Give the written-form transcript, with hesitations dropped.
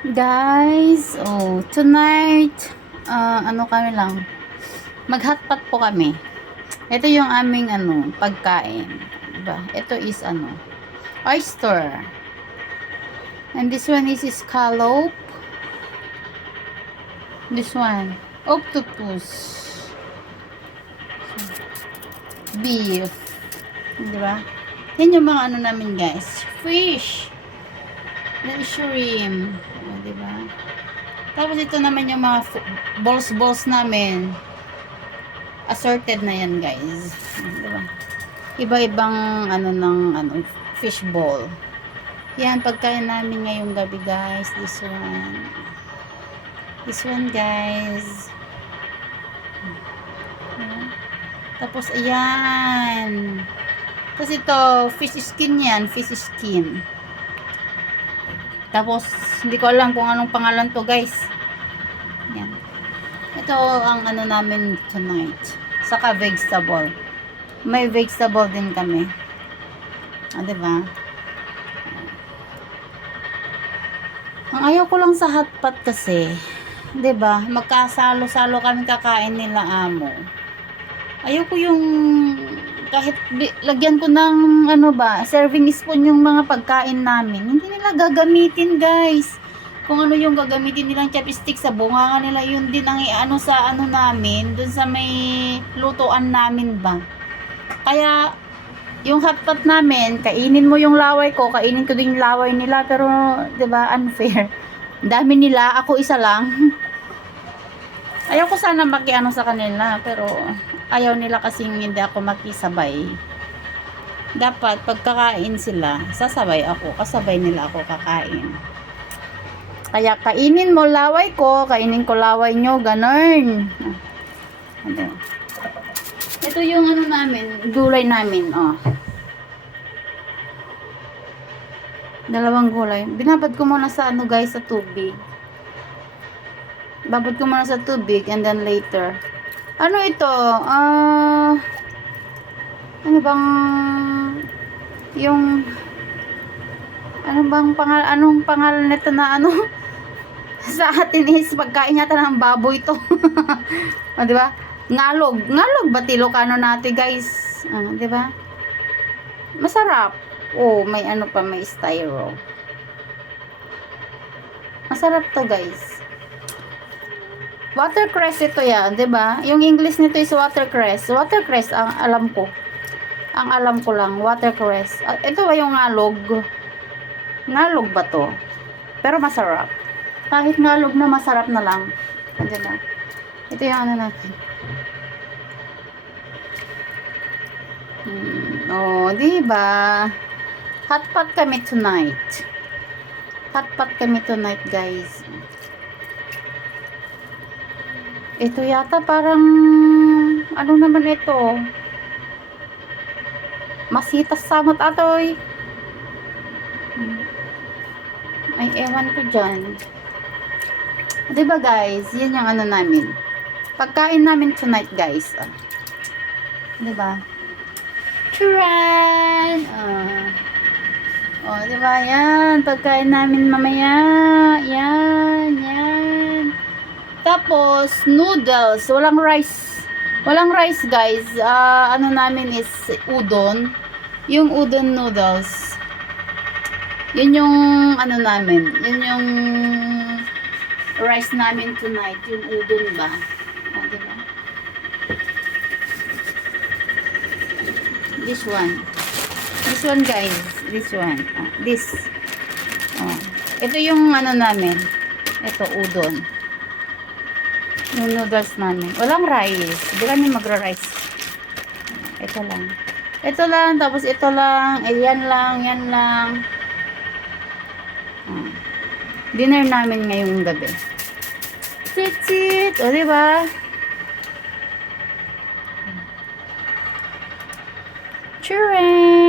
Guys, tonight, ano kami lang, mag-hotpot po kami. Ito yung aming, pagkain. Diba? Ito is, oyster. And this one is scallop. This one, octopus. Beef. Diba? Yan yung mga namin, guys. Fish. Then shrimp. Diba? Tapos ito naman yung mga balls namin. Assorted na yan, guys. Diba? Iba-ibang fish ball. Yan, pagkain namin ngayong gabi, guys. This one. This one, guys. Diba? Tapos, ayan. Tapos ito, fish skin yan. Fish skin. Tapos, hindi ko alam kung anong pangalan to, guys. Yan. Ito ang namin tonight. Saka vegetable. May vegetable din kami. Diba? Ang ayaw ko lang sa hotpot kasi, diba? Magkasalo-salo kami kakain nila amo. Ayaw ko yung kahit lagyan ko ng serving spoon yung mga pagkain namin, hindi nila gagamitin, guys. Kung ano yung gagamitin nilang chopstick sa bunganga nila, yun din ang sa namin, dun sa may lutuan namin ba. Kaya yung hotpot namin, kainin mo yung laway ko, kainin ko din yung laway nila, pero 'di ba, unfair. Dami nila, ako isa lang. Ayaw ko sana sa kanila, pero ayaw nila kasing hindi ako makisabay. Dapat pagkakain sila, sasabay ako, kasabay nila ako kakain. Kaya kainin mo laway ko, kainin ko laway nyo, ganun. Ito yung namin, gulay namin, Dalawang gulay. Binabad ko muna sa guys, sa tubig. Babad ko muna sa tubig and then later. Ano ito? Ano bang yung anong pangalan nito na sa atin is pagkain yata ng baboy to. O, di ba? Ngalog ba Ilocano natin, guys? Di ba? Masarap. May may styro. Masarap to, guys. Watercress ito yan, 'di ba? Yung English nito is watercress. Watercress ang alam ko. Ang alam ko lang, watercress. Ito ba yung ngalog? Ngalog ba to? Pero masarap. Kahit ngalog na masarap na lang. 'Di ba? Ito yung natin. 'Di ba? Hotpot kami tonight. Hotpot kami tonight, guys. Ito yata parang ano naman ito? Masitas samot atoy. Ay, ewan ko dyan. Diba, guys? Yan yung namin. Pagkain namin tonight, guys. Diba? Churan! Diba? Yan. Pagkain namin mamaya. Yan. Tapos, noodles. Walang rice. Walang rice, guys. Namin is udon. Yung udon noodles. Yun yung namin. Yun yung rice namin tonight. Yung udon ba? Diba? This one. This one, guys. This one. This. Ito yung namin. Ito, udon. Yung noodles namin. Walang rice. Hindi kami magra-rice. Ito lang. Ito lang. Tapos ito lang. Yan lang. Dinner namin ngayong gabi. Sit. O, diba? Children.